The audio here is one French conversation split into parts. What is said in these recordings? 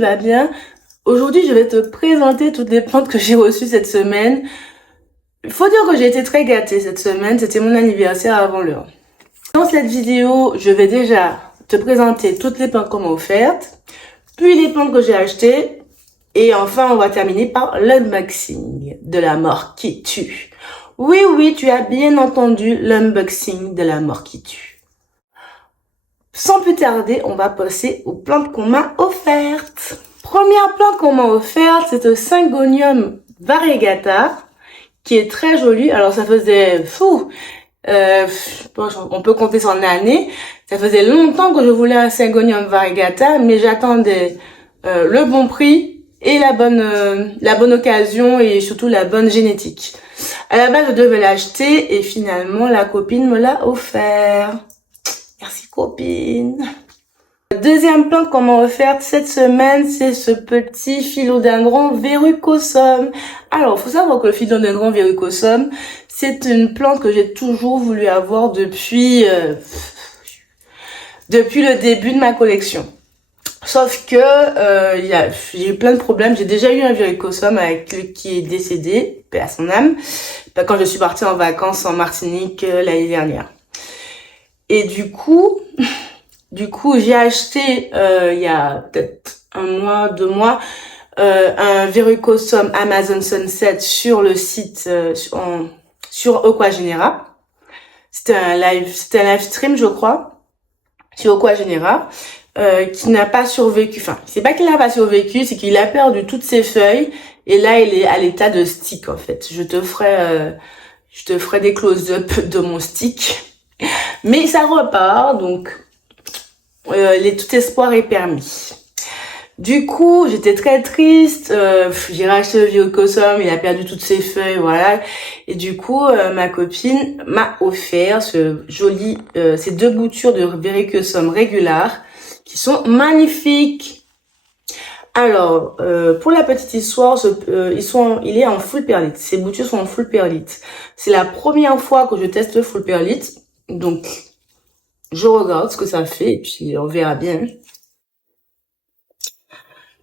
vas bien? Aujourd'hui, je vais te présenter toutes les plantes que j'ai reçues cette semaine. Il faut dire que j'ai été très gâtée cette semaine, c'était mon anniversaire avant l'heure. Dans cette vidéo, je vais déjà te présenter toutes les plantes qu'on m'a offertes, puis les plantes que j'ai achetées, et enfin, on va terminer par l'unboxing de la mort qui tue. Oui, tu as bien entendu l'unboxing de la mort qui tue. Sans plus tarder, on va passer aux plantes qu'on m'a offertes. Première plante qu'on m'a offerte, c'est le Syngonium variegata, qui est très joli. Alors ça faisait on peut compter son année. Ça faisait longtemps que je voulais un Syngonium variegata, mais j'attendais le bon prix et la bonne occasion et surtout la bonne génétique. À la base, je devais l'acheter et finalement la copine me l'a offert. Merci copine. La deuxième plante qu'on m'a offerte cette semaine, c'est ce petit philodendron verrucosum. Alors, faut savoir que le philodendron verrucosum, c'est une plante que j'ai toujours voulu avoir depuis le début de ma collection. Sauf que j'ai eu plein de problèmes. J'ai déjà eu un verrucosum qui est décédé, paix à son âme, quand je suis partie en vacances en Martinique l'année dernière. Et du coup, j'ai acheté il y a peut-être 1 mois, 2 mois, un verrucosum Amazon Sunset sur le site sur Aquagenera. C'était un live stream, je crois, sur Aquagenera, qui n'a pas survécu. Enfin, c'est pas qu'il n'a pas survécu, c'est qu'il a perdu toutes ses feuilles et là il est à l'état de stick en fait. Je te ferai des close-up de mon stick. Mais ça repart, donc tout espoir est permis. Du coup, j'étais très triste. J'ai racheté le verrucosum, il a perdu toutes ses feuilles, voilà. Et du coup, ma copine m'a offert ces 2 boutures de verrucosum régular qui sont magnifiques. Alors, pour la petite histoire, il est en full perlite. Ces boutures sont en full perlite. C'est la première fois que je teste le full perlite. Donc, je regarde ce que ça fait et puis on verra bien.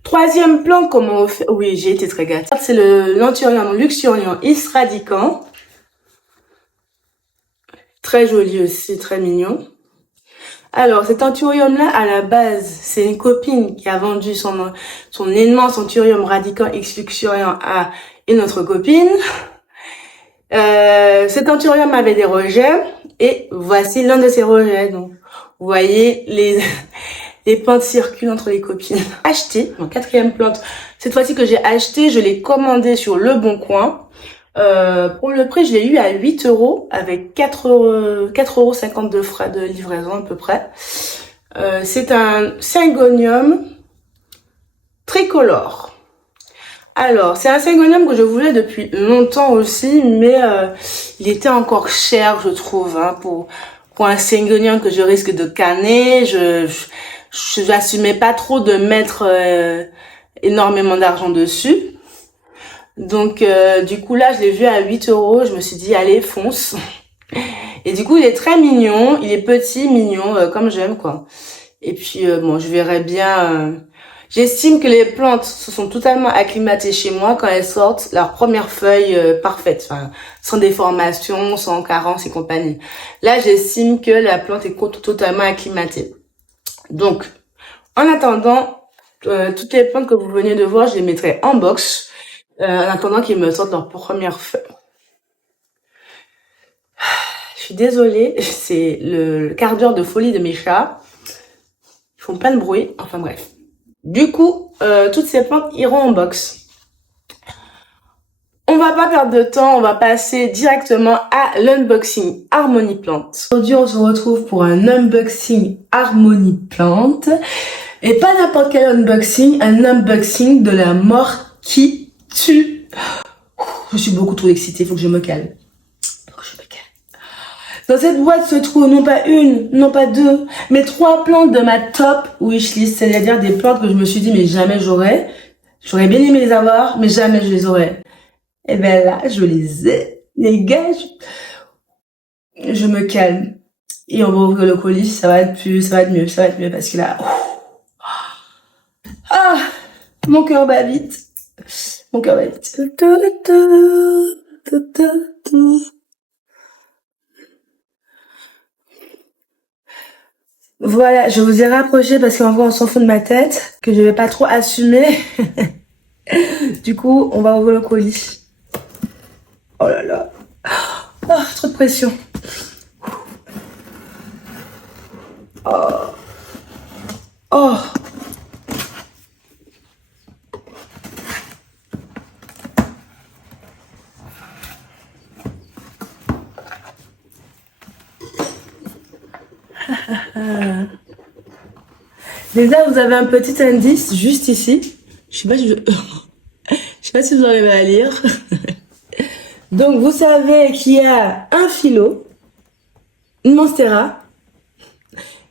Troisième plante qu'on m'a offert, oui, j'ai été très gâtée. C'est l'Anthurium luxuriant Is Radicans. Très joli aussi, très mignon. Alors, cet anthurium-là, à la base, c'est une copine qui a vendu son immense anthurium radicans X luxuriant à une autre copine. Cet anthurium avait des rejets et voici l'un de ces rejets. Donc, vous voyez, les plantes circulent entre les copines. Acheté, mon 4e plante. Cette fois-ci que j'ai acheté, je l'ai commandé sur Le Bon Coin. Pour le prix, je l'ai eu à 8 € avec 4,50 € de frais de livraison à peu près. C'est un Syngonium tricolore. Alors, c'est un Syngonium que je voulais depuis longtemps aussi, mais il était encore cher, je trouve, hein, pour un Syngonium que je risque de canner. Je n'assumais pas trop de mettre énormément d'argent dessus. Donc, du coup, là, je l'ai vu à 8 €. Je me suis dit, allez, fonce. Et du coup, il est très mignon. Il est petit, mignon, comme j'aime, quoi. Et puis, bon, je verrai bien... J'estime que les plantes se sont totalement acclimatées chez moi quand elles sortent leurs premières feuilles parfaites, enfin, sans déformation, sans carence et compagnie. Là, j'estime que la plante est totalement acclimatée. Donc, en attendant, toutes les plantes que vous venez de voir, je les mettrai en box, en attendant qu'ils me sortent leurs premières feuilles. Je suis désolée, c'est le quart d'heure de folie de mes chats. Ils font plein de bruit, enfin bref. Du coup, toutes ces plantes iront en box. On va pas perdre de temps, on va passer directement à l'unboxing Harmony Plant. Aujourd'hui, on se retrouve pour un unboxing Harmony Plant. Et pas n'importe quel unboxing, un unboxing de la mort qui tue. Je suis beaucoup trop excitée, faut que je me calme. Dans cette boîte se trouvent non pas 1, non pas 2, mais 3 plantes de ma top wishlist, c'est-à-dire des plantes que je me suis dit mais jamais j'aurais. J'aurais bien aimé les avoir, mais jamais je les aurais. Et ben là, je les ai, les gars. Je me calme et on va ouvrir le colis, ça va être mieux parce que là, Mon cœur bat vite. Mon cœur bat vite. Voilà, je vous ai rapproché parce qu'en vrai, on s'en fout de ma tête, que je vais pas trop assumer. Du coup, on va ouvrir le colis. Oh là là. Oh, trop de pression. Oh. Oh. Déjà, vous avez un petit indice juste ici. Je sais pas si je sais pas si vous arrivez à lire. Donc, vous savez qu'il y a un philo, une monstera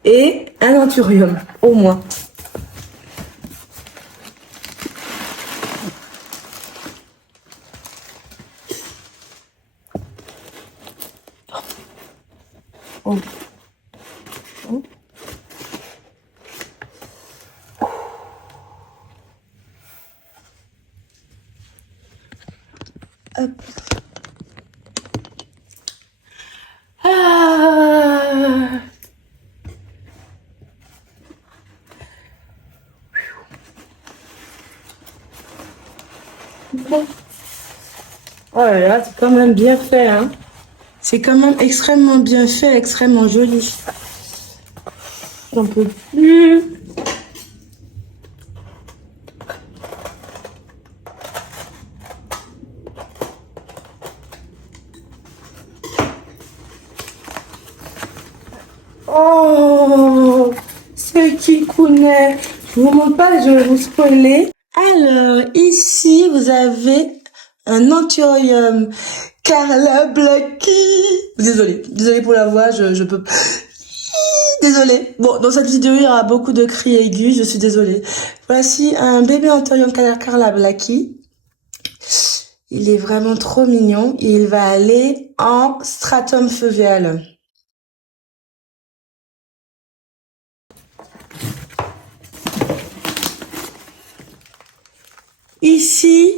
et un anthurium, au moins. Oh. Oh. Hop. Ah. Bon. Oh là là, c'est quand même bien fait, hein. C'est quand même extrêmement bien fait, extrêmement joli. J'en peux plus. Oh, c'est Kikounet. Je vous montre pas, je vais vous spoiler. Alors, ici, vous avez un anthurium Carla Blackie. Désolée pour la voix, je peux... Désolée. Bon, dans cette vidéo, il y aura beaucoup de cris aigus, je suis désolée. Voici un bébé anthurium Carla Blackie. Il est vraiment trop mignon et il va aller en stratum fluvial. Ici,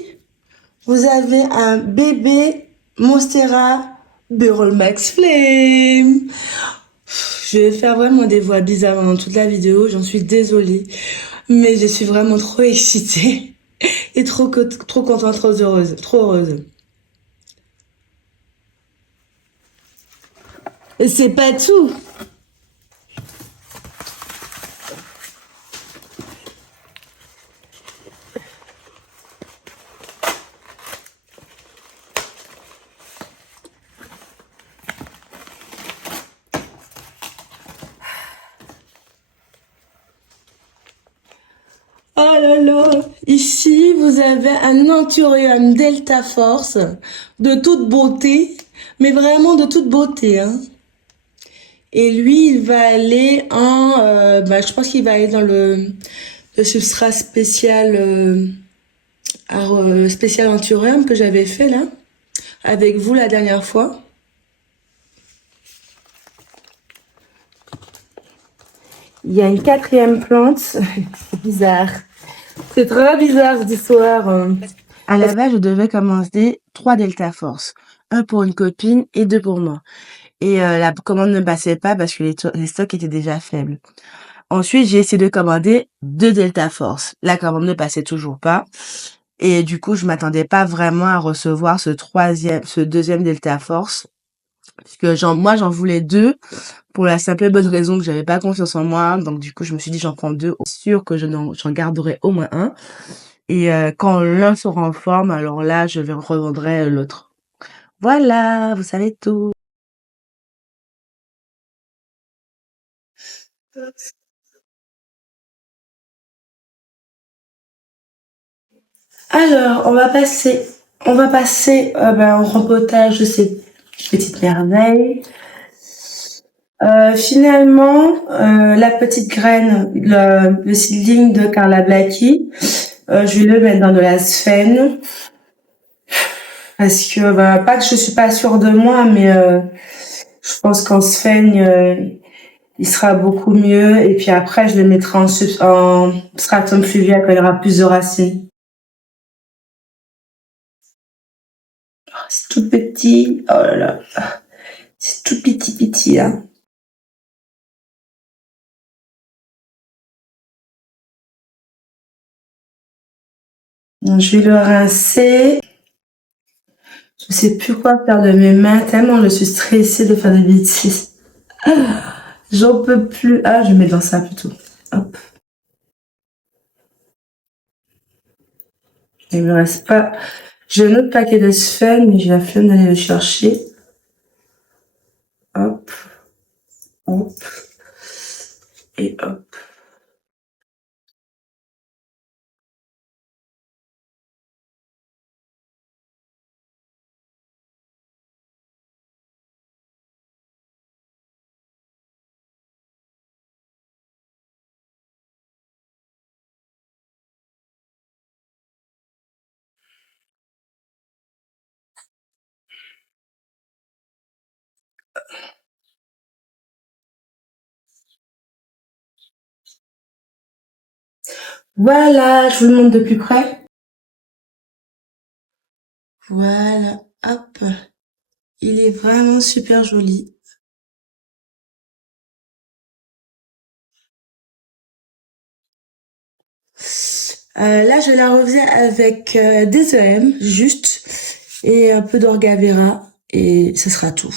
vous avez un bébé Monstera Burl Max Flame. Je vais faire vraiment des voix bizarres pendant toute la vidéo, j'en suis désolée. Mais je suis vraiment trop excitée et trop contente, trop heureuse, trop heureuse. Et c'est pas tout. Oh là là, ici vous avez un anthurium Delta Force de toute beauté, mais vraiment de toute beauté, hein. Et lui, il va aller en, je pense qu'il va aller dans le substrat spécial, spécial anthurium que j'avais fait là, avec vous la dernière fois. Il y a une quatrième plante, c'est bizarre. C'est très bizarre cette histoire. À la base, je devais commander 3 Delta Force. Un pour une copine et 2 pour moi. Et la commande ne passait pas parce que les stocks étaient déjà faibles. Ensuite, j'ai essayé de commander 2 Delta Force. La commande ne passait toujours pas. Et du coup, je m'attendais pas vraiment à recevoir ce deuxième Delta Force. Parce que moi, j'en voulais 2 pour la simple et bonne raison que j'avais pas confiance en moi. Donc, du coup, je me suis dit, j'en prends 2. Sûr que j'en garderai au moins un. Et quand l'un sera en forme, alors là, je revendrai l'autre. Voilà, vous savez tout. Alors, on va passer au rempotage de ces petites merveilles. Finalement, la petite graine, le seedling de Carla Blackie, je vais le mettre dans de la sphène. Parce que, pas que je suis pas sûre de moi, mais je pense qu'en sphène, il sera beaucoup mieux. Et puis après, je le mettrai en stratum fluvial quand il y aura plus de racines. Oh, c'est tout petit. Oh là là. C'est tout petit petit, hein. Donc, je vais le rincer. Je sais plus quoi faire de mes mains, tellement je suis stressée de faire des bêtises. J'en peux plus. Ah, je mets dans ça plutôt. Hop. Il me reste pas. J'ai un autre paquet de sphènes, mais j'ai la flemme d'aller le chercher. Hop, hop, et hop. Voilà, je vous le montre de plus près. Voilà, hop. Il est vraiment super joli. Là, je la refaisais avec des EM, juste, et un peu d'orga et ce sera tout.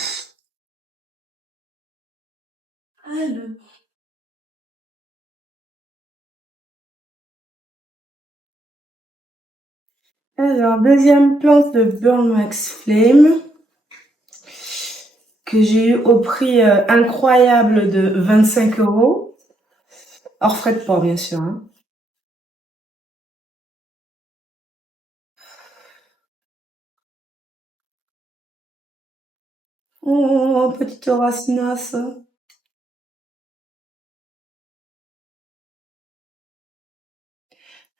Alors, deuxième plante de Burn Wax Flame que j'ai eu au prix incroyable de 25 €, hors frais de port bien sûr. Hein. Oh, petite racinasse.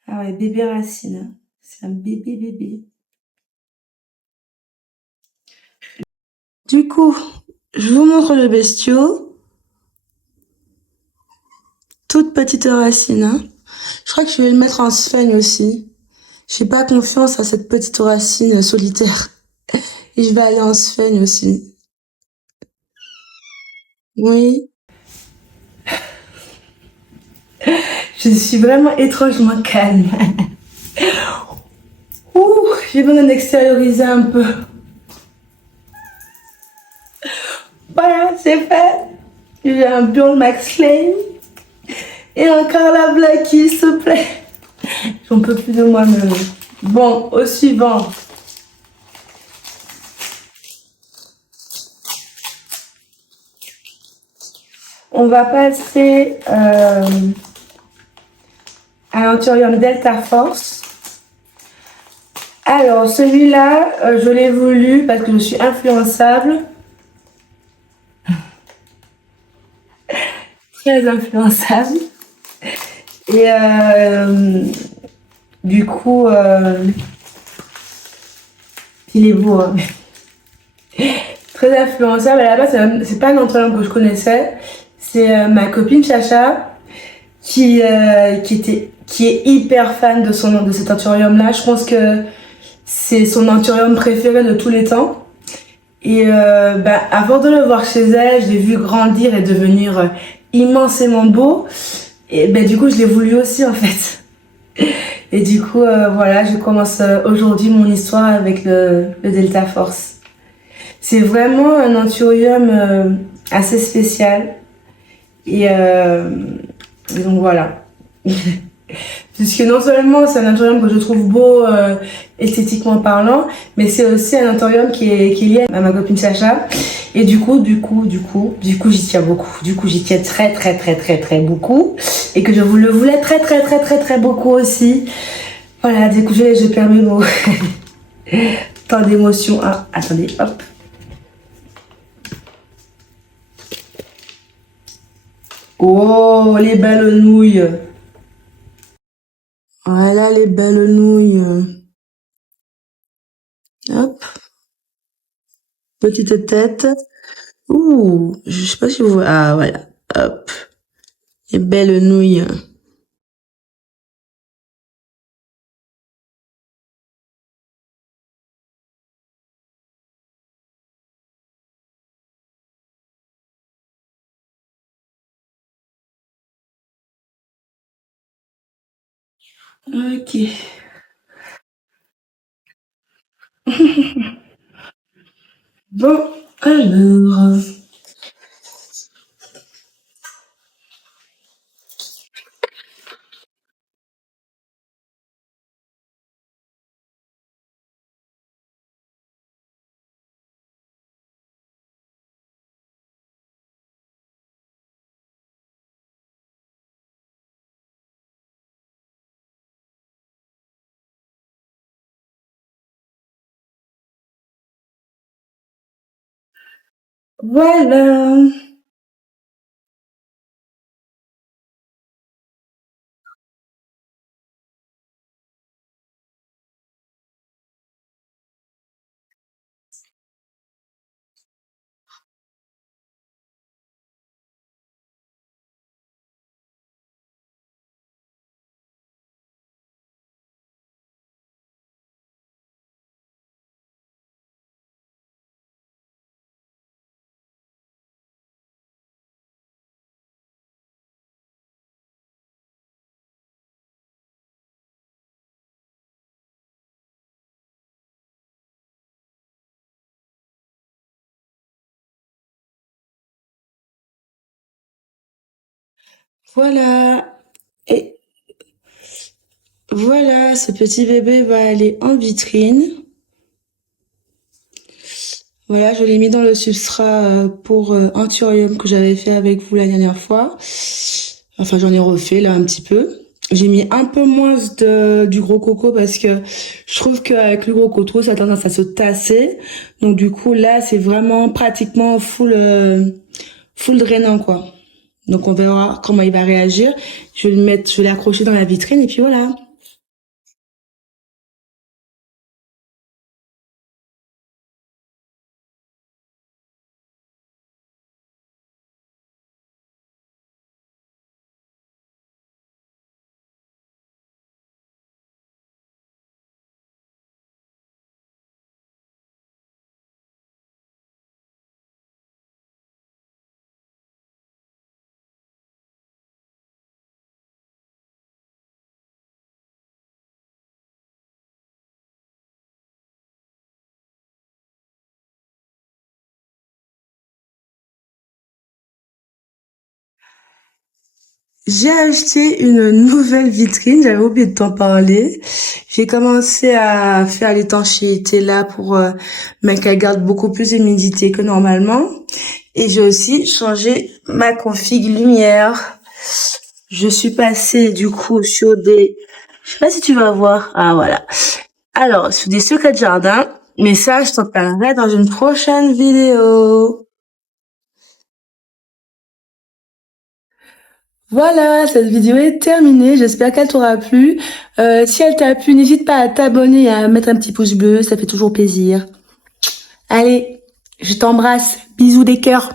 Ah ouais, bébé racine. C'est un bébé bébé. Du coup, je vous montre le bestiau. Toute petite racine. Hein. Je crois que je vais le mettre en sphène aussi. J'ai pas confiance à cette petite racine solitaire. Et je vais aller en sphène aussi. Oui. Je suis vraiment étrangement calme. Ouh, j'ai besoin d'extérioriser un peu. Voilà, c'est fait. J'ai un Beyond Max Flame et un Carla Blackie, s'il te plaît. J'en peux plus de moi-même. Bon, au suivant. On va passer à l'Anthurium Delta Force. Alors, celui-là, je l'ai voulu parce que je suis influençable. Très influençable. Et du coup, il est beau. Hein. Très influençable. À la base, c'est pas un anthurium que je connaissais. C'est ma copine Chacha qui est hyper fan de cet anthurium là. Je pense que c'est son anthurium préféré de tous les temps. Et avant de le voir chez elle, je l'ai vu grandir et devenir immensément beau. Et du coup, je l'ai voulu aussi en fait. Et du coup, voilà, je commence aujourd'hui mon histoire avec le Delta Force. C'est vraiment un anthurium assez spécial. Et donc voilà. Puisque non seulement c'est un anthurium que je trouve beau esthétiquement parlant, mais c'est aussi un anthurium qui est lié à ma copine Sacha. Et du coup, j'y tiens beaucoup. Du coup, j'y tiens très beaucoup. Et que je vous le voulais très beaucoup aussi. Voilà, du coup, je perds mes mots. Tant d'émotions. Ah, attendez, hop. Oh, les belles nouilles. Voilà les belles nouilles. Hop. Petite tête. Ouh, je sais pas si vous voyez. Ah, voilà. Hop. Et belle nouille. Ok. Bon, alors. Voilà. Voilà. Et voilà, ce petit bébé va aller en vitrine. Voilà, je l'ai mis dans le substrat pour Anthurium que j'avais fait avec vous la dernière fois. Enfin, j'en ai refait là un petit peu. J'ai mis un peu moins du gros coco parce que je trouve qu'avec le gros coco, ça a tendance à se tasser. Donc du coup, là, c'est vraiment pratiquement full drainant, quoi. Donc on verra comment il va réagir. Je vais l'accrocher dans la vitrine et puis voilà. J'ai acheté une nouvelle vitrine, j'avais oublié de t'en parler. J'ai commencé à faire l'étanchéité là pour mais qu'elle garde beaucoup plus d'humidité que normalement. Et j'ai aussi changé ma config lumière. Je suis passée du coup sur des... Je sais pas si tu vas voir. Ah voilà. Alors, sur des secrets de jardin. Mais ça, je t'en parlerai dans une prochaine vidéo. Voilà, cette vidéo est terminée. J'espère qu'elle t'aura plu. Si elle t'a plu, n'hésite pas à t'abonner et à mettre un petit pouce bleu. Ça fait toujours plaisir. Allez, je t'embrasse. Bisous des cœurs.